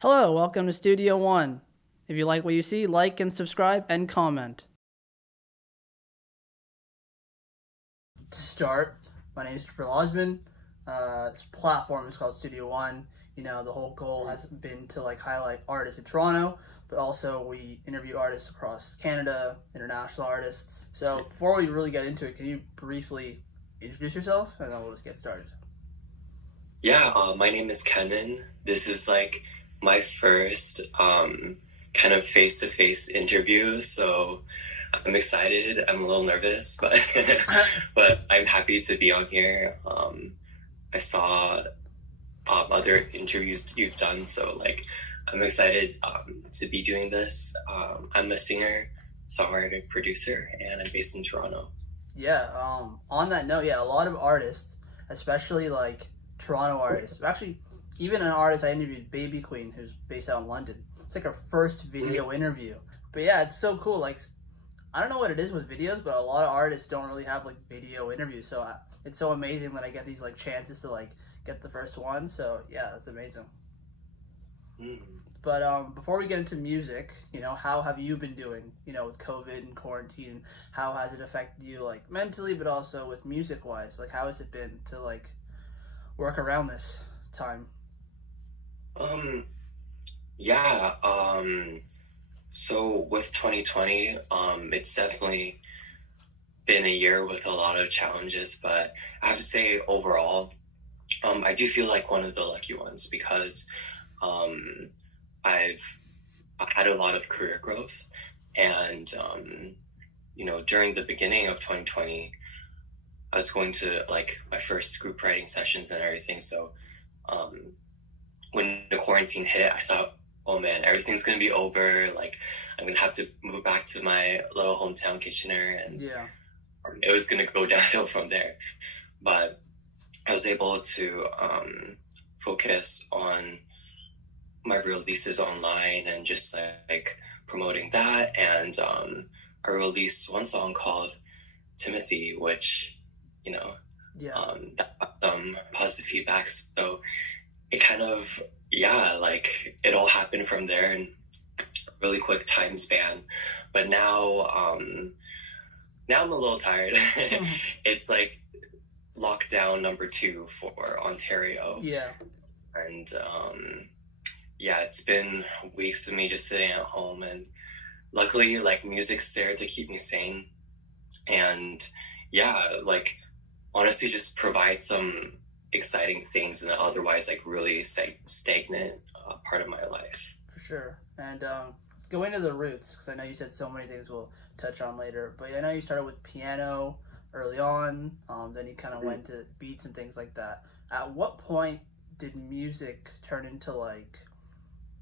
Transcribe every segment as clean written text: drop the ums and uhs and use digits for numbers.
Hello, welcome to Studio One. If you like what you see, like and subscribe and comment. To start, my name is Jibril Osman. This platform is called Studio One. You know, the whole goal has been to highlight artists in Toronto, but also we interview artists across Canada, international artists. So before we really get into it, can you briefly introduce yourself and then we'll just get started? Yeah, my name is Kennen. This is my first kind of face-to-face interview, so I'm excited. I'm a little nervous, but but I'm happy to be on here. I saw other interviews you've done, so I'm excited to be doing this. I'm a singer, songwriter, producer, and I'm based in Toronto. Yeah, on that note, yeah, a lot of artists, especially Toronto artists, actually, even an artist I interviewed, Baby Queen, who's based out in London. It's like her first video interview. But yeah, it's so cool. I don't know what it is with videos, but a lot of artists don't really have video interviews. So it's so amazing that I get these chances to get the first one. So yeah, that's amazing. But before we get into music, how have you been doing? With COVID and quarantine, how has it affected you mentally, but also with music wise? How has it been to work around this time? Yeah, so with 2020, it's definitely been a year with a lot of challenges, but I have to say overall, I do feel like one of the lucky ones because I've had a lot of career growth, and during the beginning of 2020, I was going to my first group writing sessions and everything. So when the quarantine hit, I thought, oh man, everything's gonna be over. I'm gonna have to move back to my little hometown Kitchener, and Yeah. it was gonna go downhill from there. But I was able to focus on my releases online and just promoting that. And I released one song called Timothy, which Yeah. that got some positive feedback. So it kind of, yeah, it all happened from there in a really quick time span. But now I'm a little tired. It's lockdown number 2 for Ontario. Yeah. And yeah, it's been weeks of me just sitting at home, and luckily music's there to keep me sane. And yeah, honestly just provide some exciting things in an otherwise really stagnant part of my life. For sure. And go into the roots, because I know you said so many things we'll touch on later. But I know you started with piano early on, then you kind of went to beats and things like that. At what point did music turn into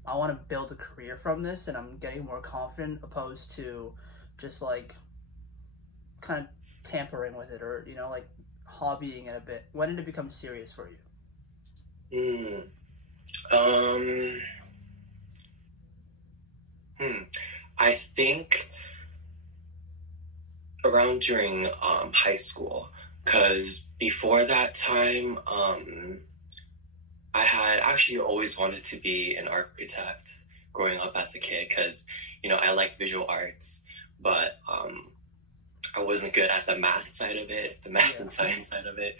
I want to build a career from this and I'm getting more confident, opposed to just kind of tampering with it, or hobbying it a bit? When did it become serious for you? I think around during high school, because before that time, I had actually always wanted to be an architect growing up as a kid, because I like visual arts, but I wasn't good at the math side of it, the math and science side of it.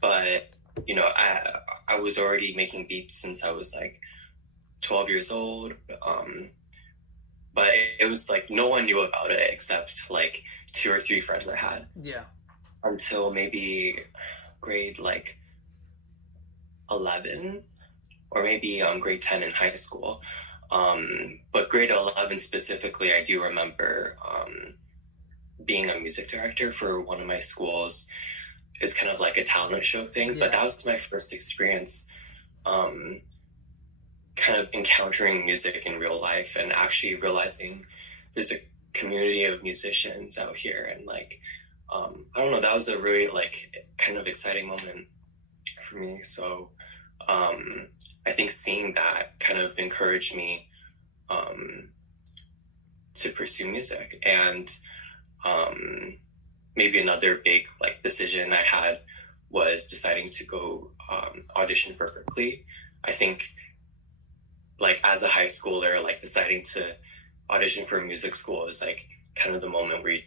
But I was already making beats since I was 12 years old. But it was no one knew about it except 2 or 3 friends I had. Yeah. Until maybe grade 11, or maybe grade 10 in high school. But grade 11 specifically, I do remember being a music director for one of my schools. Is kind of a talent show thing. Yeah. But that was my first experience kind of encountering music in real life and actually realizing there's a community of musicians out here. And I don't know, that was a really kind of exciting moment for me. So I think seeing that kind of encouraged me to pursue music. And maybe another big decision I had was deciding to go audition for Berkeley. I think like as a high schooler, like deciding to audition for music school is like kind of the moment where you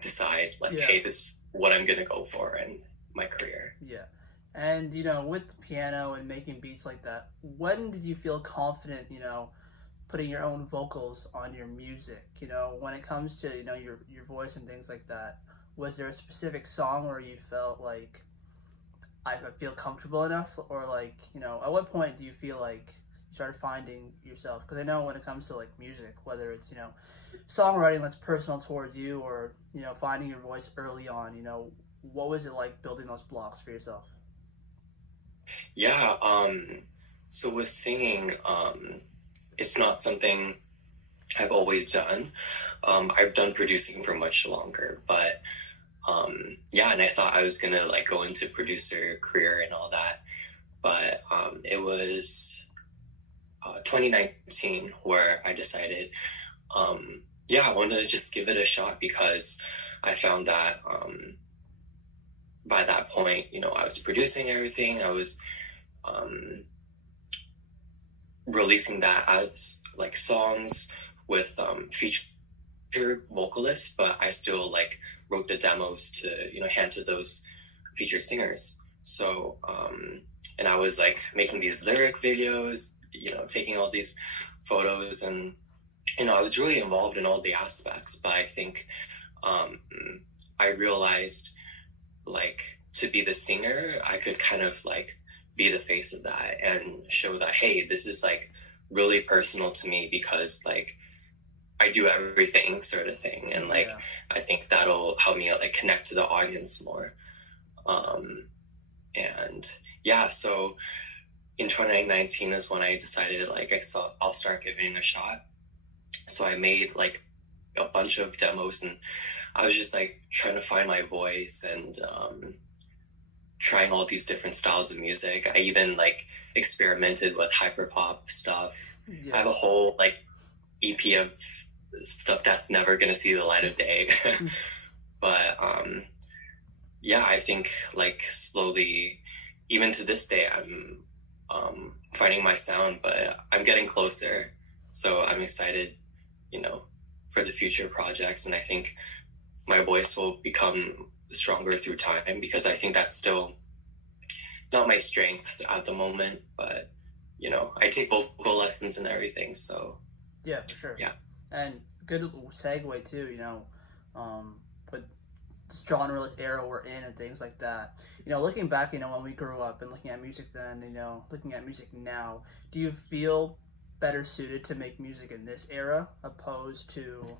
decide like, Yeah. hey, this is what I'm gonna go for in my career. Yeah. And, you know, with the piano and making beats like that, when did you feel confident, you know, putting your own vocals on your music? You know, when it comes to, you know, your voice and things like that, was there a specific song where you felt like I feel comfortable enough? Or like, you know, at what point do you feel like you started finding yourself? Because I know when it comes to like music, whether it's, you know, songwriting that's personal towards you or, you know, finding your voice early on, you know, what was it like building those blocks for yourself? Yeah, so with singing, it's not something I've always done. I've done producing for much longer, but yeah, and I thought I was gonna like go into producer career and all that, but it was 2019 where I decided, yeah, I wanted to just give it a shot because I found that by that point, you know, I was producing everything. I was um, releasing that as like songs with featured vocalists, but I still like wrote the demos to, you know, hand to those featured singers. So and I was like making these lyric videos, you know, taking all these photos, and you know, I was really involved in all the aspects. But I think um, I realized like to be the singer, I could kind of like be the face of that and show that, hey, this is like really personal to me because like I do everything sort of thing. And like, Yeah. I think that'll help me like connect to the audience more. Um, and yeah, so in 2019 is when I decided like I'll start giving it a shot. So I made like a bunch of demos, and I was just like trying to find my voice and trying all these different styles of music. I even like experimented with hyperpop stuff. I Yeah. have a whole like EP of stuff that's never gonna see the light of day. But yeah, I think like slowly, even to this day, I'm finding my sound, but I'm getting closer. So I'm excited, you know, for the future projects, and I think my voice will become stronger through time because I think that's still not my strength at the moment, but you know, I take vocal lessons and everything, so Yeah, for sure. yeah. And good segue too, you know, with this genreless era we're in and things like that. You know, looking back, you know, when we grew up and looking at music then, you know, looking at music now, do you feel better suited to make music in this era opposed to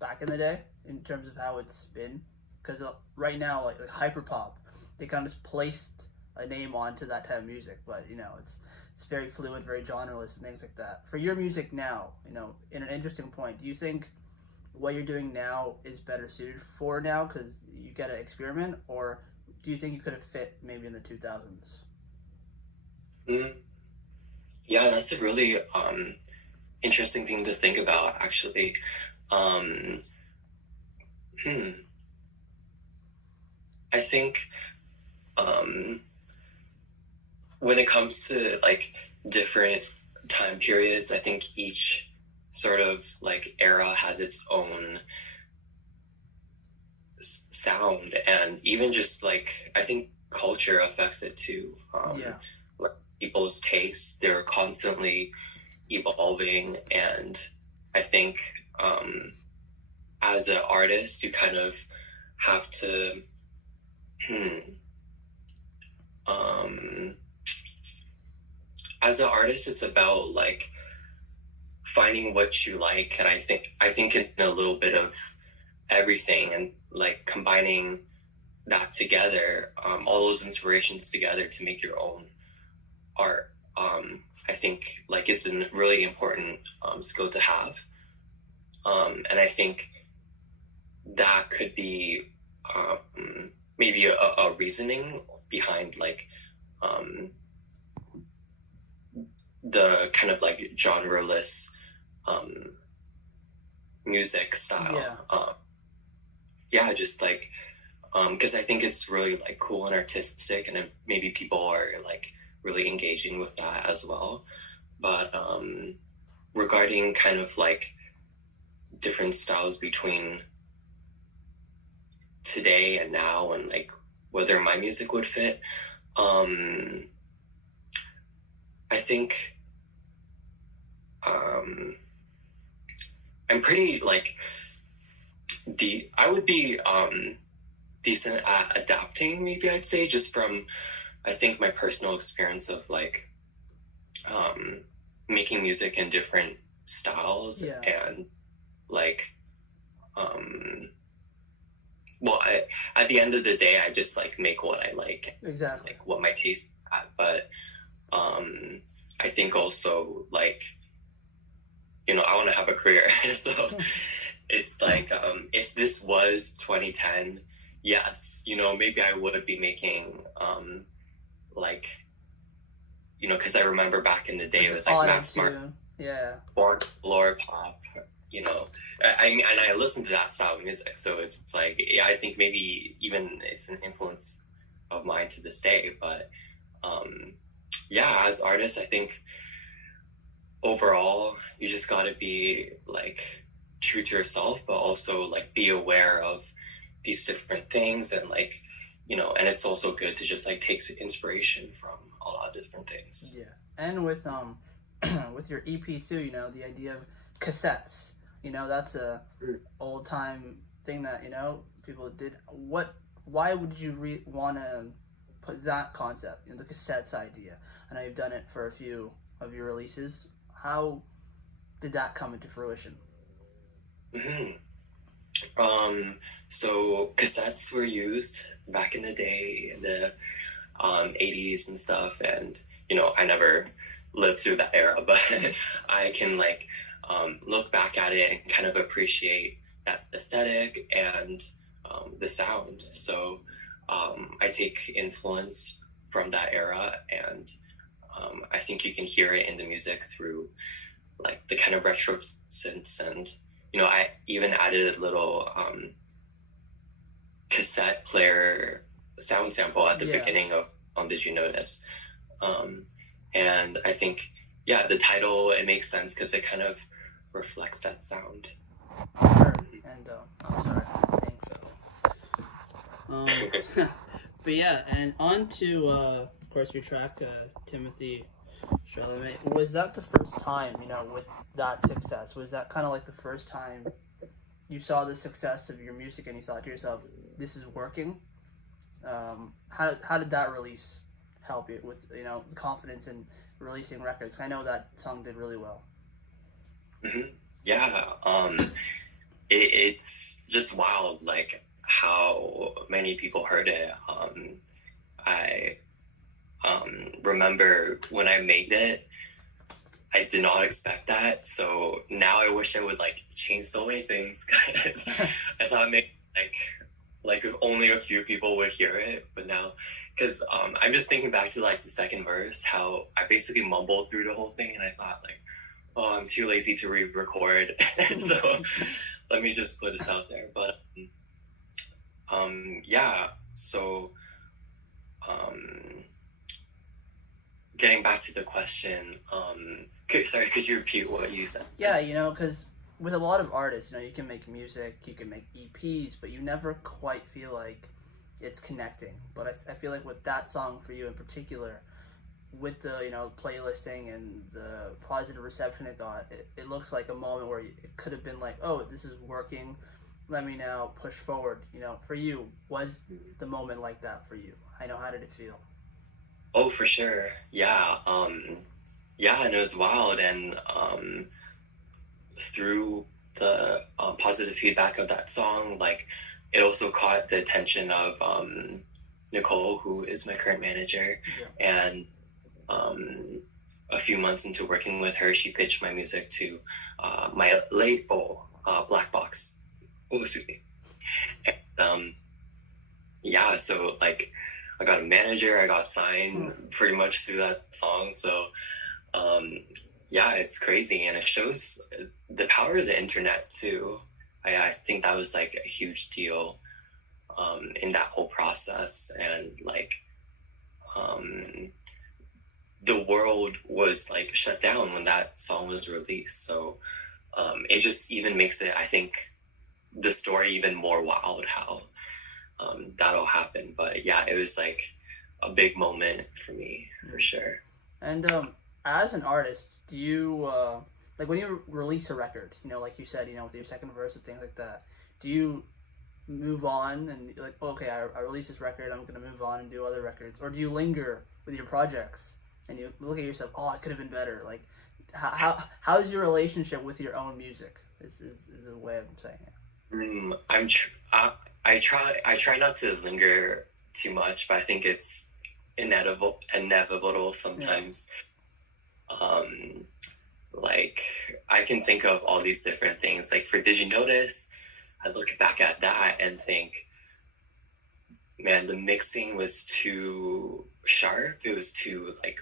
back in the day in terms of how it's been? Because right now, like hyperpop, they kind of just placed a name onto that type of music, but you know, it's very fluid, very genreless, and things like that. For your music now, you know, in an interesting point, do you think what you're doing now is better suited for now because you got to experiment, or do you think you could have fit maybe in the 2000s? Mm, yeah, that's a really interesting thing to think about, actually. Um, hmm, I think um, when it comes to like different time periods, I think each sort of like era has its own sound, and even just like I think culture affects it too. Yeah, Like people's tastes, they're constantly evolving, and I think as an artist, you kind of have to hmm, um, as an artist, it's about like finding what you like, and I think in a little bit of everything, and like combining that together, all those inspirations together to make your own art. I think like is a really important skill to have, and I think that could be maybe a reasoning behind like um, the kind of like genreless um, music style. yeah, Yeah, just like because I think it's really like cool and artistic, and maybe people are like really engaging with that as well. But regarding kind of like different styles between today and now, and like whether my music would fit, I think I'm pretty like I would be decent at adapting, maybe I'd say, just from I think my personal experience of like making music in different styles. Yeah. And like well, at the end of the day, I just like make what I like, Exactly. like what my taste is at. But I think also like, you know, I want to have a career. So it's like if this was 2010, yes, you know, maybe I would be making like, you know, because I remember back in the day it was like Max Martin, yeah, Lore Pop, you know. I mean, and I listen to that style of music, so it's like, yeah, I think maybe even it's an influence of mine to this day. But yeah, as artists, I think overall you just got to be like true to yourself, but also like be aware of these different things, and like, you know, and it's also good to just like take inspiration from a lot of different things. Yeah, and with with your EP too, you know, the idea of cassettes. You know, that's a old time thing that, you know, people did. Why would you want to put that concept in the cassettes idea? I know you've done it for a few of your releases. How did that come into fruition? So cassettes were used back in the day, in the 80s and stuff, and you know, I never lived through that era, but I can like look back at it and kind of appreciate that aesthetic and the sound. So I take influence from that era, and I think you can hear it in the music through like the kind of retro synths, and you know, I even added a little cassette player sound sample at the beginning of Did You Notice? And I think, yeah, the title, it makes sense because it kind of reflects that sound. Sure. And I'm sorry, I think so. But yeah, and on to of course your track Timothée Chalamet. Was that the first time, you know, with that success? Was that kind of like the first time you saw the success of your music and you thought to yourself, this is working? How did that release help you with, you know, the confidence in releasing records? I know that song did really well. Yeah, it's just wild, like how many people heard it. I remember when I made it, I did not expect that. So now I wish I would like change so many things, because I thought maybe like if only a few people would hear it. But now, because I'm just thinking back to like the second verse, how I basically mumbled through the whole thing, and I thought like, oh, I'm too lazy to re-record, so let me just put this out there. But yeah, so getting back to the question, could you repeat what you said? Yeah, you know, because with a lot of artists, you know, you can make music, you can make EPs, but you never quite feel like it's connecting. But I feel like with that song for you in particular, with the, you know, playlisting and the positive reception it got, it looks like a moment where it could have been like, oh, this is working, let me now push forward. You know, for you, was the moment like that for you? I know, how did it feel? Oh, for sure. Yeah. Yeah, and it was wild. And through the positive feedback of that song, like it also caught the attention of Nicole, who is my current manager. Yeah. And a few months into working with her, she pitched my music to my label, Black Box. Oh, excuse me. And, yeah, so like I got a manager, I got signed pretty much through that song. So yeah, it's crazy, and it shows the power of the internet too. I think that was like a huge deal in that whole process, and like the world was like shut down when that song was released. So it just even makes it, I think, the story even more wild how that'll happen. But yeah, it was like a big moment for me for sure. And as an artist, do you like when you release a record? You know, like you said, you know, with your second verse and things like that. Do you move on and like, okay, I released this record, I'm gonna move on and do other records, or do you linger with your projects and you look at yourself, oh, it could have been better? Like, how's your relationship with your own music? Is a way of saying it. I try not to linger too much, but I think it's inevitable sometimes. Yeah. Like I can think of all these different things. Like for Did You Notice? I look back at that and think, man, the mixing was too sharp. It was too like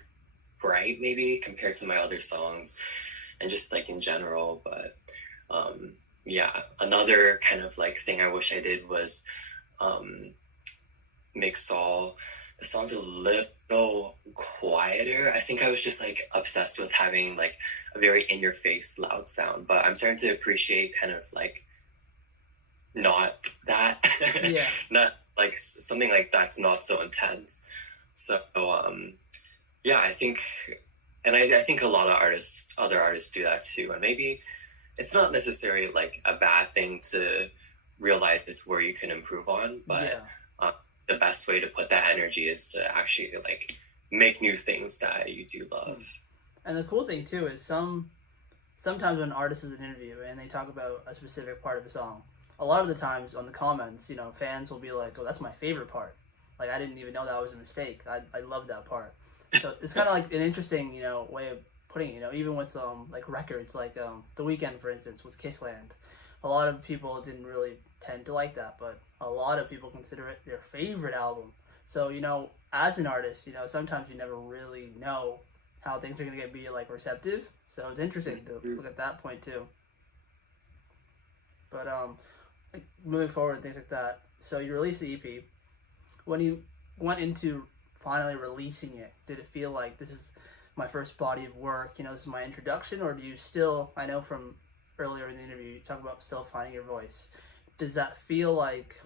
bright, maybe compared to my other songs, and just like in general. But yeah, another kind of like thing I wish I did was mix all the songs a little quieter. I think I was just like obsessed with having like a very in your face loud sound, but I'm starting to appreciate kind of like not that. Yeah. Not like something like that's not so intense. So yeah, I think, and I think a lot of other artists do that too, and maybe it's not necessarily like a bad thing to realize where you can improve on, but yeah. The best way to put that energy is to actually like make new things that you do love. And the cool thing too is sometimes when an artist is in an interview and they talk about a specific part of a song, a lot of the times on the comments, you know, fans will be like, oh, that's my favorite part. Like, I didn't even know that was a mistake. I love that part. So it's kind of like an interesting, you know, way of putting it, you know, even with like records, like The Weeknd, for instance, with Kissland. A lot of people didn't really tend to like that, but a lot of people consider it their favorite album. So, you know, as an artist, you know, sometimes you never really know how things are going to be like receptive. So it's interesting to look at that point too. But like moving forward and things like that. So you released the EP. When you went into finally releasing it, did it feel like this is my first body of work, you know, this is my introduction, or do you still, I know from earlier in the interview, you talk about still finding your voice. Does that feel like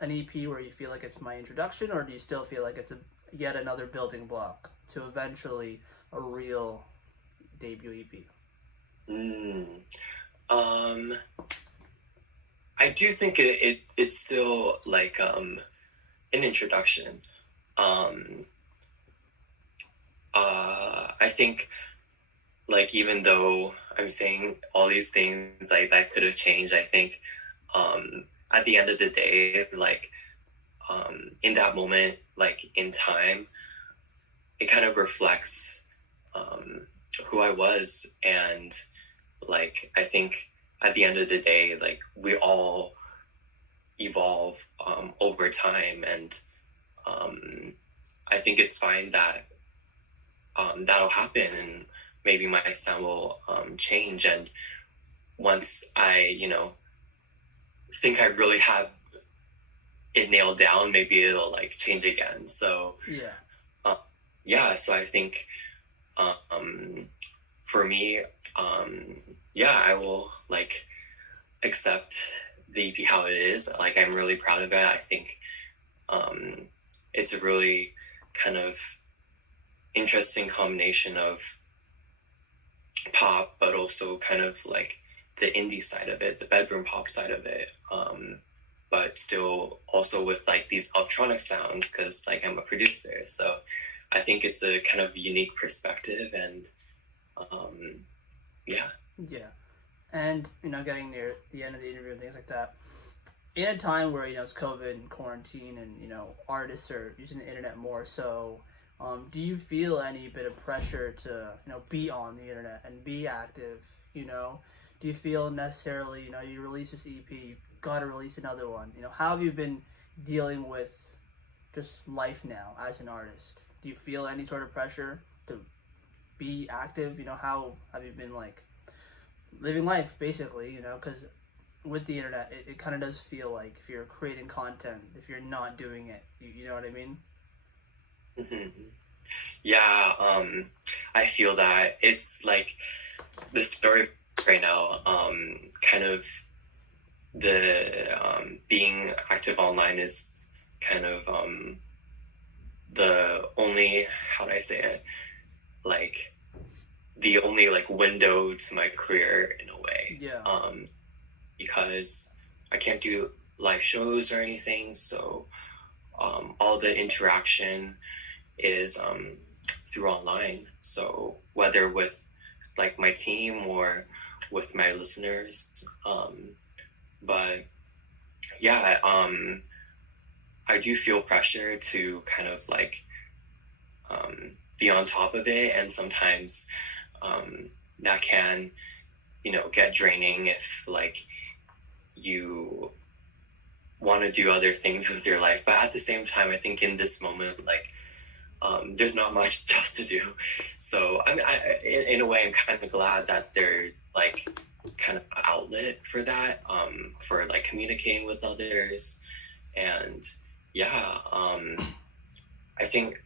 an EP where you feel like it's my introduction, or do you still feel like it's yet another building block to eventually a real debut EP? I do think it's still like an introduction. I think like even though I'm saying all these things like that could have changed, I think at the end of the day, like in that moment, like in time, it kind of reflects who I was. And like I think at the end of the day, like we all evolve over time, and I think it's fine that that'll happen, and maybe my sound will change. And once I, you know, think I really have it nailed down, maybe it'll like change again. So yeah, so I think for me, yeah, I will like accept the EP how it is. Like I'm really proud of it. I think it's a really kind of interesting combination of pop, but also kind of like the indie side of it, the bedroom pop side of it, but still also with like these electronic sounds, because like I'm a producer. So I think it's a kind of unique perspective, and yeah. And you know, getting near the end of the interview and things like that, in a time where, you know, it's COVID and quarantine, and you know, artists are using the internet more, so do you feel any bit of pressure to, you know, be on the internet and be active? You know, do you feel necessarily, you know, you release this EP, you gotta release another one? You know, how have you been dealing with just life now as an artist? Do you feel any sort of pressure to be active? You know, how have you been like living life basically? You know, because with the internet, it kind of does feel like if you're creating content, if you're not doing it, you know what I mean? Mm-hmm. Yeah, I feel that it's like the story right now, kind of the being active online is kind of the only, how do I say it, like the only like window to my career in a way. Yeah. Because I can't do live shows or anything, so all the interaction is through online. So whether with like my team or with my listeners, but yeah, I do feel pressure to kind of like be on top of it, and sometimes that can, you know, get draining if like you want to do other things with your life. But at the same time, I think in this moment, like there's not much else to do. So in a way, I'm kind of glad that there's like kind of an outlet for that, for like communicating with others. And yeah, I think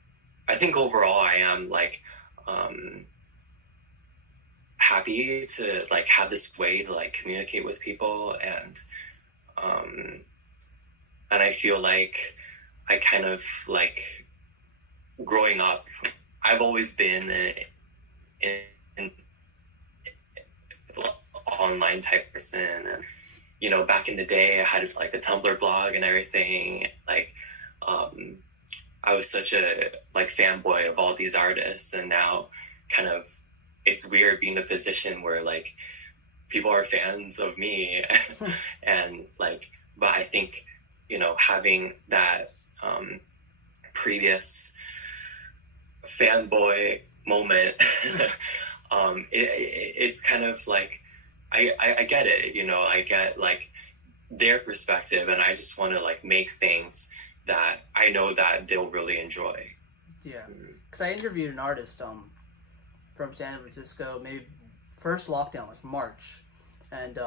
overall I am like happy to like have this way to like communicate with people, and I feel like I kind of like growing up, I've always been an online type person, and you know, back in the day I had like a Tumblr blog and everything. Like I was such a like fanboy of all these artists, and now kind of it's weird being in a position where like people are fans of me and like, but I think, you know, having that previous fanboy moment, it's kind of like I get it, you know, I get like their perspective, and I just want to like make things that I know that they'll really enjoy. Yeah, because I interviewed an artist from San Francisco, maybe first lockdown, like March, and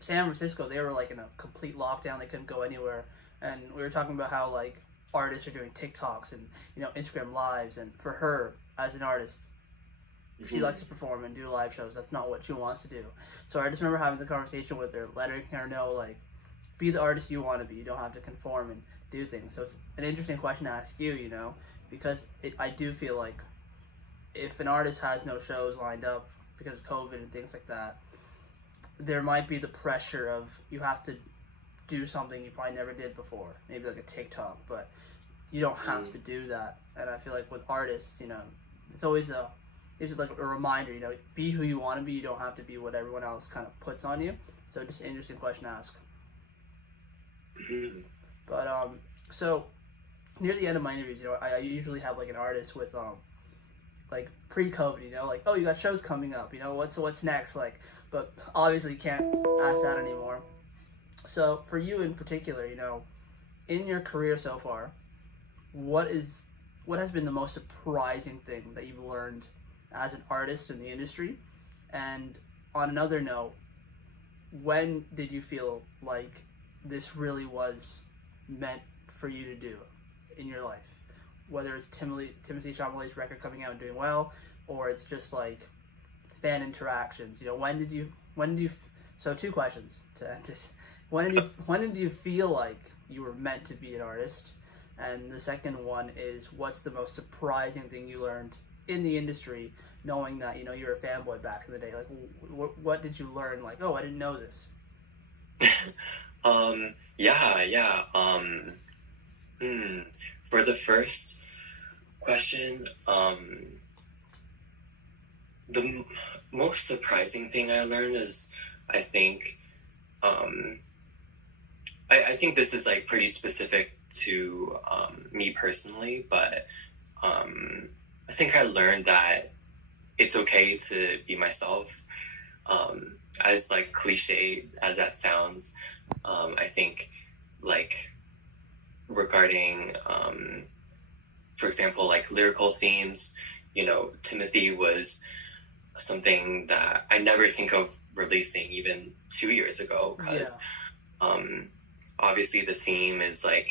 San Francisco, they were like in a complete lockdown, they couldn't go anywhere, and we were talking about how like artists are doing TikToks and, you know, Instagram lives, and for her as an artist, she likes to perform and do live shows. That's not what she wants to do. So I just remember having the conversation with her, letting her know, like, be the artist you want to be. You don't have to conform and do things. So it's an interesting question to ask you, you know, because I do feel like if an artist has no shows lined up because of COVID and things like that, there might be the pressure of you have to do something you probably never did before, maybe like a TikTok, but you don't have to do that. And I feel like with artists, you know, it's always like a reminder, you know, be who you want to be. You don't have to be what everyone else kind of puts on you. So just an interesting question to ask. But so near the end of my interviews, you know, I usually have like an artist with like pre-COVID, you know, like, oh, you got shows coming up, you know, what's next, like, but obviously can't ask that anymore. So for you in particular, you know, in your career so far, what has been the most surprising thing that you've learned as an artist in the industry? And on another note, when did you feel like this really was meant for you to do in your life? Whether it's Timothée Chalamet's record coming out and doing well, or it's just like fan interactions. You know, when did you? So two questions to end this. When did you feel like you were meant to be an artist? And the second one is, what's the most surprising thing you learned in the industry, knowing that, you know, you're a fanboy back in the day? Like, what did you learn? Like, oh, I didn't know this. Yeah. For the first question, the most surprising thing I learned is, I think, I think this is like pretty specific to me personally, but I think I learned that it's okay to be myself. As like cliche as that sounds, I think like regarding, for example, like lyrical themes, you know, Timothy was something that I never think of releasing even 2 years ago, because obviously the theme is like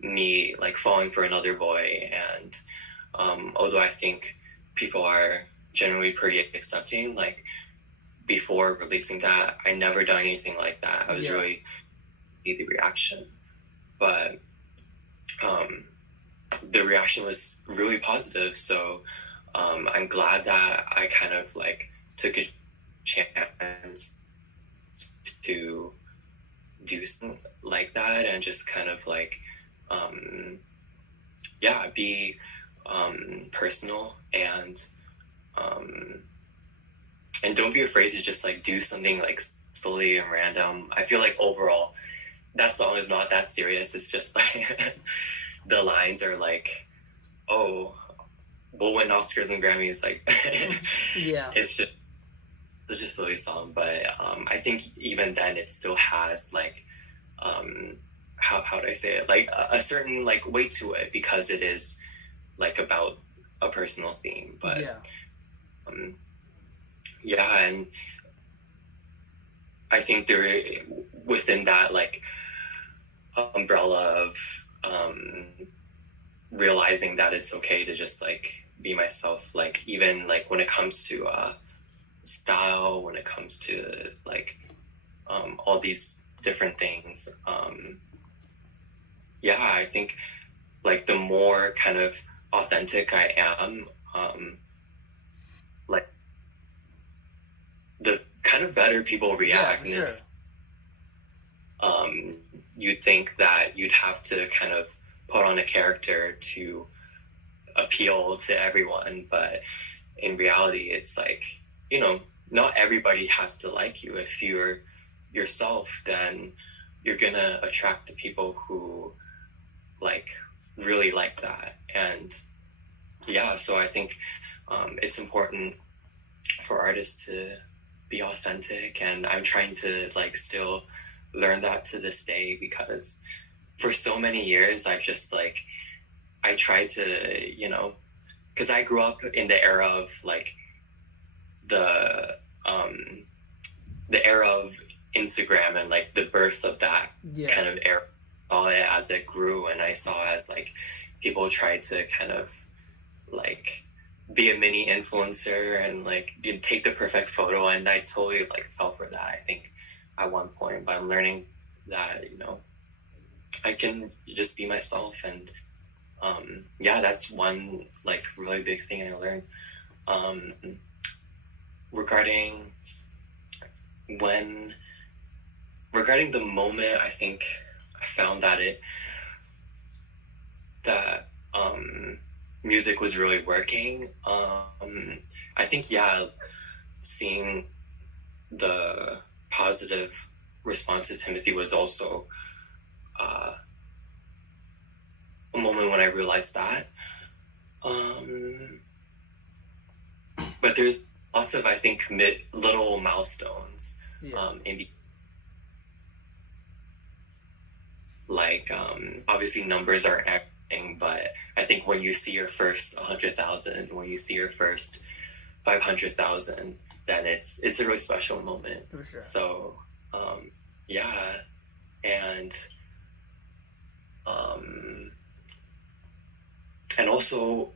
me like falling for another boy, and Although I think people are generally pretty accepting, like before releasing that, I never done anything like that. I was really the reaction, but the reaction was really positive. So I'm glad that I kind of like took a chance to do something like that and just kind of like be personal and don't be afraid to just like do something like silly and random. I feel like overall that song is not that serious. It's just like the lines are like, oh, we'll win Oscars and Grammys, like it's just such a silly song, but I think even then it still has like how do I say it, like a certain like weight to it, because it is like about a personal theme. But and I think there within that like umbrella of realizing that it's okay to just like be myself, like even like when it comes to style, when it comes to like all these different things, I think like the more kind of authentic I am, like the kind of better people react. And it's you'd think that you'd have to kind of put on a character to appeal to everyone, but in reality it's like, you know, not everybody has to like you. If you're yourself, then you're gonna attract the people who like really like that. And so I think it's important for artists to be authentic, and I'm trying to like still learn that to this day, because for so many years I've just like, I tried to, you know, because I grew up in the era of like the era of Instagram and like the birth of that kind of era. I saw it as it grew, and I saw as like people tried to kind of like be a mini influencer and like take the perfect photo, and I totally like fell for that, I think, at one point. But I'm learning that, you know, I can just be myself. And that's one like really big thing I learned. Regarding the moment I think I found that music was really working, I think seeing the positive response to Timothy was also a moment when I realized that. But there's lots of, I think, little milestones like obviously numbers aren't everything, but I think when you see your first 100,000, when you see your first 500,000, then it's a really special moment. For sure. So and also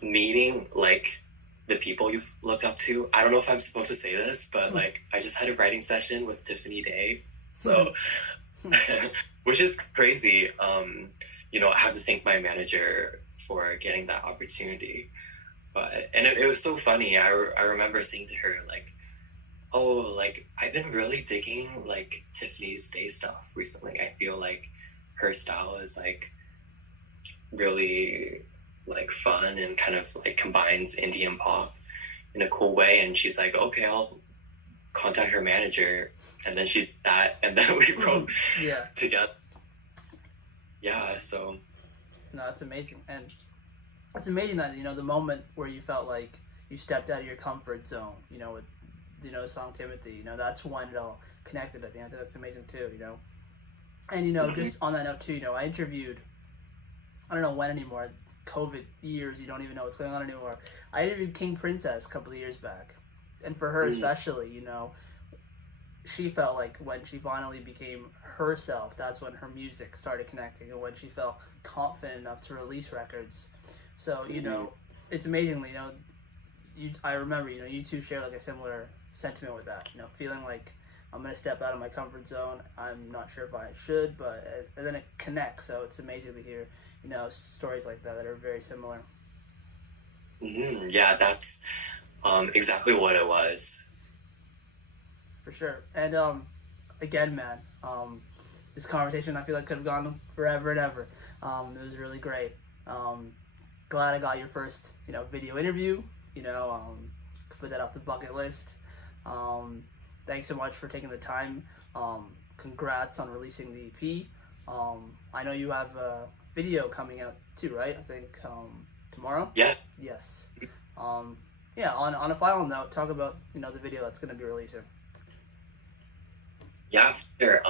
meeting like the people you look up to. I don't know if I'm supposed to say this, but like I just had a writing session with Tiffany Day, so which is crazy. You know, I have to thank my manager for getting that opportunity. But it was so funny. I remember saying to her like, oh, like I've been really digging like Tiffany's Day stuff recently. I feel like her style is like really like fun and kind of like combines indie and pop in a cool way. And she's like, okay, I'll contact her manager. And then she did that, and then we wrote together. Yeah, so. No, it's amazing. And it's amazing that, you know, the moment where you felt like you stepped out of your comfort zone, you know, with, you know, the song Timothy, you know, that's when it all connected at the end. That's amazing too, you know. And, you know, just on that note too, you know, I interviewed, I don't know when anymore, COVID years, you don't even know what's going on anymore. I interviewed King Princess a couple of years back. And for her especially, you know, she felt like when she finally became herself, that's when her music started connecting, and when she felt confident enough to release records. So, you know, it's amazingly, you know, I remember, you know, you two share like a similar sentiment with that, you know, feeling like I'm going to step out of my comfort zone. I'm not sure if I should, but and then it connects. So it's amazing to hear, you know, stories like that are very similar. Yeah, that's exactly what it was. For sure. And again, man, this conversation I feel like could have gone forever and ever. It was really great. Glad I got your first, you know, video interview. You know, put that off the bucket list. Thanks so much for taking the time. Congrats on releasing the EP. I know you have a video coming out too, right? I think tomorrow. Yeah. Yes. Yeah. On a final note, talk about, you know, the video that's going to be releasing. Yeah, sure.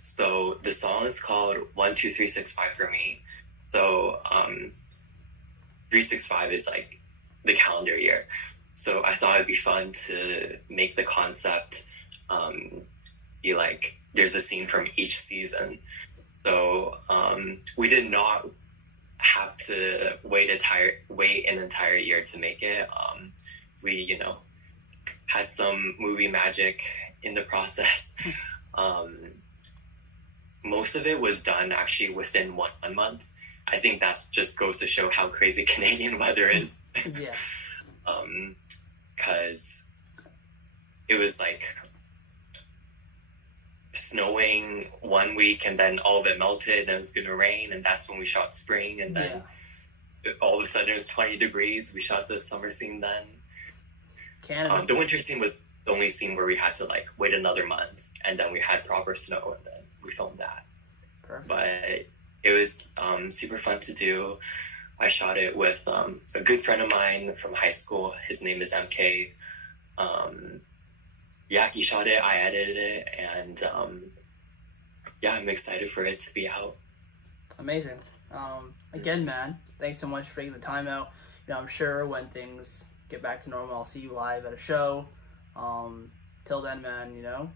So the song is called 12365 for me. So 365 is like the calendar year. So I thought it'd be fun to make the concept be like there's a scene from each season. So we did not have to wait an entire year to make it. We, you know, had some movie magic in the process. Most of it was done actually within 1 month. I think that just goes to show how crazy Canadian weather is. Yeah. Because it was like snowing 1 week and then all of it melted and it was going to rain, and that's when we shot spring, and then all of a sudden it was 20 degrees. We shot the summer scene then. Canada. The winter scene was the only scene where we had to like wait another month, and then we had proper snow, and then we filmed that. Perfect. But it was super fun to do. I shot it with a good friend of mine from high school. His name is MK. Yeah, he shot it, I edited it, and yeah, I'm excited for it to be out. Amazing. Again, man, thanks so much for taking the time out. You know, I'm sure when things get back to normal, I'll see you live at a show. Till then, man, you know,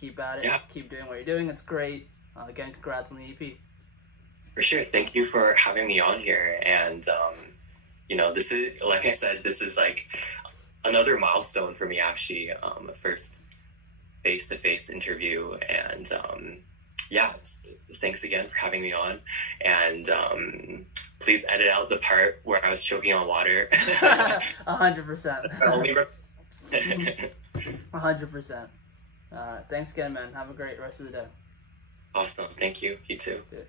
keep at it. Yeah. Keep doing what you're doing. It's great. Again, congrats on the EP. For sure. Thank you for having me on here. And, you know, this is, like I said, this is like another milestone for me, actually. First face-to-face interview. And, yeah, thanks again for having me on. And please edit out the part where I was choking on water. 100%. 100%. Thanks again, man. Have a great rest of the day. Awesome. Thank you. You too. Good.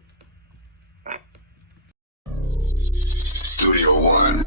Bye. Studio One.